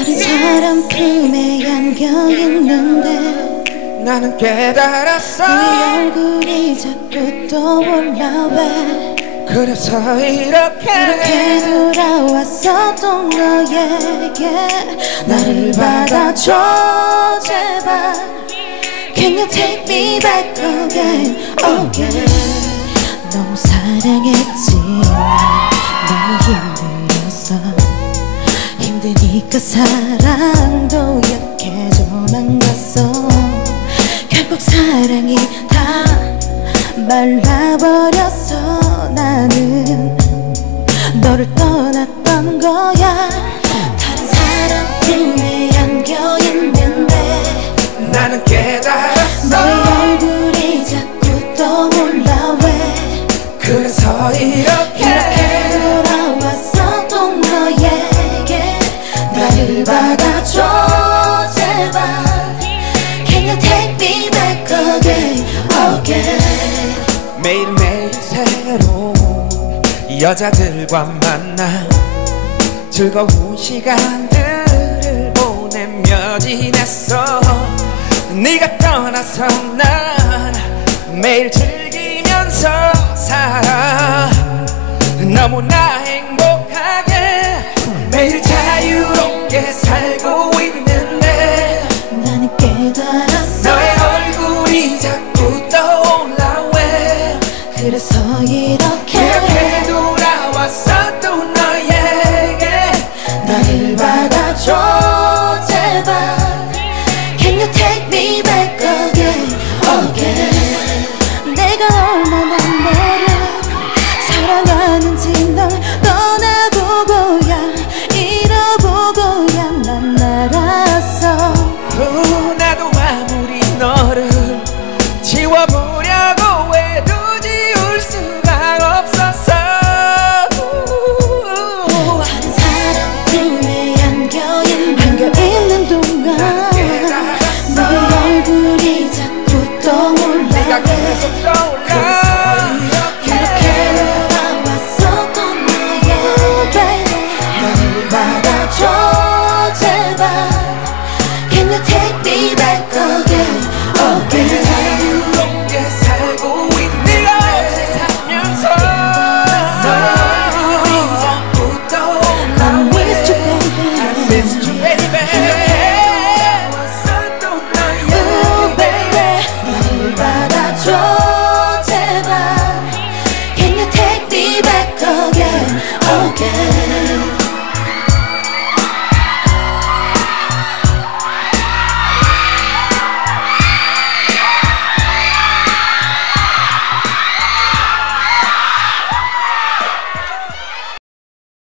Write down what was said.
다른 사람 품에 안겨 있는데 나는 깨달았어. 네 얼굴이 자꾸 떠올라 왜 그래서 이렇게 이렇게 돌아왔어 또 너에게 나를 받아줘 제발. Can you take me back again? Again 너무 사랑했지 힘드니까 사랑도 약해져만 갔어 결국 사랑이 다 말라버렸어 나는 너를 떠났던 거야. 다른 사람 품에 안겨 있는데 나는 깨달았어. 너의 얼굴이 자꾸 떠올라 왜? 그래서 이렇게 나를 받아줘 제발. Can you take me back again? Again 매일매일 새로운 여자들과 만나 즐거운 시간들을 보내며 지냈어. 네가 떠나서 난 매일 즐기 그래서 이렇게 back.